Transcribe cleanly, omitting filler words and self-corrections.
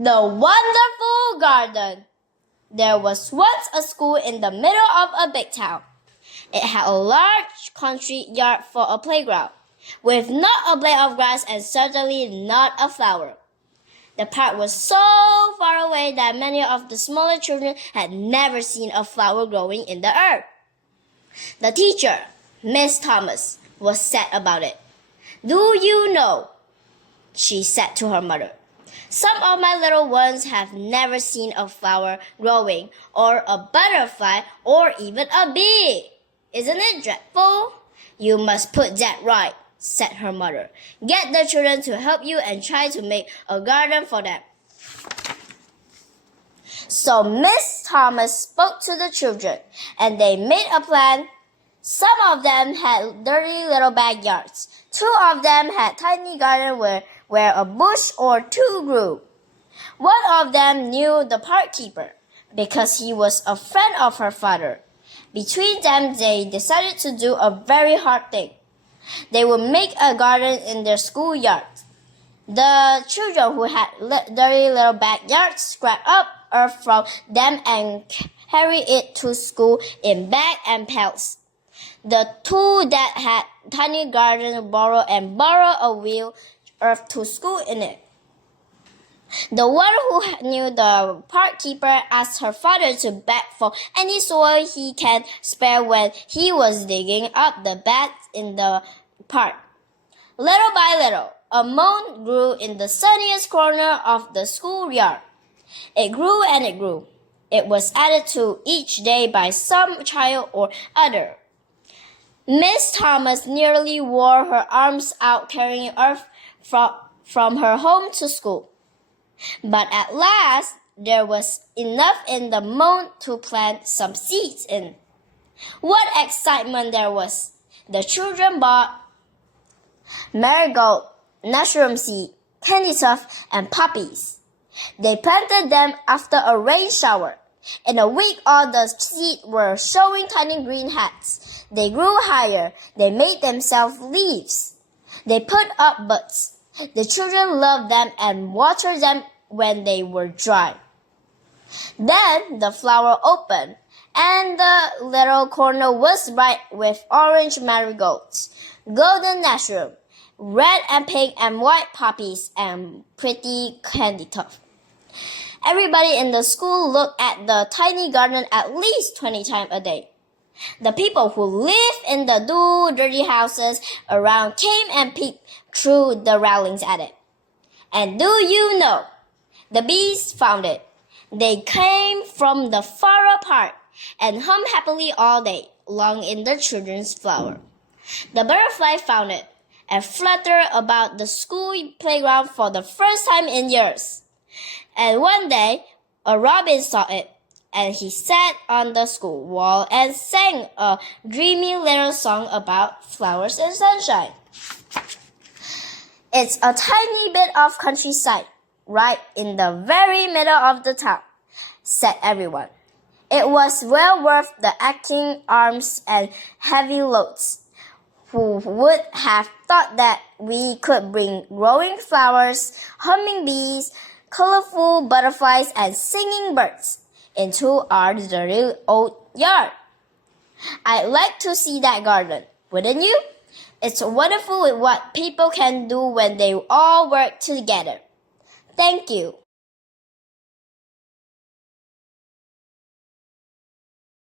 The Wonderful Garden. There was once a school in the middle of a big town. It had a large country yard for a playground, with not a blade of grass and certainly not a flower. The park was so far away that many of the smaller children had never seen a flower growing in the earth. The teacher, Miss Thomas, was sad about it. "Do you know," she said to her mother, "some of my little ones have never seen a flower growing, or a butterfly, or even a bee. Isn't it dreadful?" "You must put that right," said her mother. "Get the children to help you and try to make a garden for them." So Miss Thomas spoke to the children, and they made a plan. Some of them had dirty little backyards. 2 of them had tiny gardens where a bush or 2 grew. 1 of them knew the park keeper, because he was a friend of her father. Between them, they decided to do a very hard thing. They would make a garden in their schoolyard. The children who had dirty little backyards scraped up earth from them and carried it to school in bags and pails. The 2 that had tiny gardens borrowed a wheel earth to school in it. The one who knew the park keeper asked her father to beg for any soil he can spare when he was digging up the beds in the park. Little by little, a mound grew in the sunniest corner of the schoolyard. It grew and it grew. It was added to each day by some child or other. Miss Thomas nearly wore her arms out carrying earth from her home to school. But at last, there was enough in the mound to plant some seeds in. What excitement there was! The children bought marigold, mushroom seed, candytuft, and poppies. They planted them after a rain shower. In a week, all the seeds were showing tiny green heads. They grew higher. They made themselves leaves. They put up buds. The children loved them and watered them when they were dry. Then the flower opened, and the little corner was bright with orange marigolds, golden mushroom, red and pink and white poppies, and pretty candytuft. Everybody in the school looked at the tiny garden at least 20 times a day. The people who lived in the dirty houses around came and peeked through the railings at it. And do you know, the bees found it. They came from the far apart and hummed happily all day long in the children's flower. The butterfly found it and fluttered about the school playground for the first time in years. And one day, a robin saw it, and he sat on the school wall and sang a dreamy little song about flowers and sunshine. It's a tiny bit of countryside, right in the very middle of the town, said everyone. It was well worth the aching arms and heavy loads. Who would have thought that we could bring growing flowers, humming bees, colorful butterflies, and singing birds into our dirty old yard? I'd like to see that garden, wouldn't you? It's wonderful what people can do when they all work together. Thank you.